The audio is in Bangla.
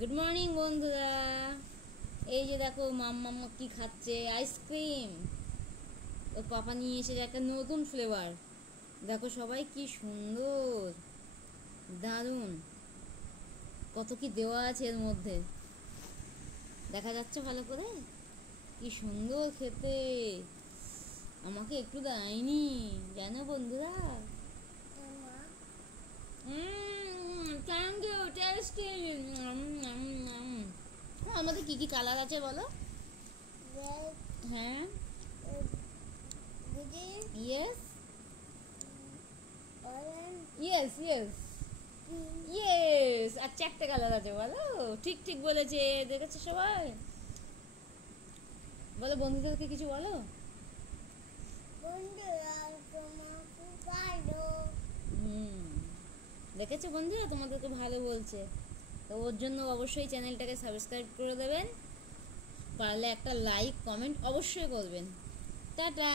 গুড মর্নিং বন্ধুরা। এই যে দেখো মাম্মা কি খাচ্ছে, আইসক্রিম। ওর পাপা নিয়ে এসেছে একটা নতুন ফ্লেভার। দেখো সবাই কি সুন্দর, দারুণ। কত কি দেওয়া আছে এর মধ্যে, দেখা যাচ্ছে ভালো করে? কি সুন্দর খেতে। আমাকে একটু দেয়নি জানো বন্ধুরা। Thank you, tasty. আমাদের কি কি কালার আছে বলো? হ্যাঁ, ইয়েস ইয়েস ইয়েস ইয়েস। আর চারটে কালার আছে বলো। ঠিক ঠিক বলেছে, দেখেছো সবাই? বলো বন্ধুদেরকে কিছু বলো। দেখেছো বন্ধুরা, তোমাদেরকে ভালো বলছে। তো ওর জন্য অবশ্যই চ্যানেলটাকে সাবস্ক্রাইব করে দেবেন, পারলে একটা লাইক কমেন্ট অবশ্যই করবেন। টাটা।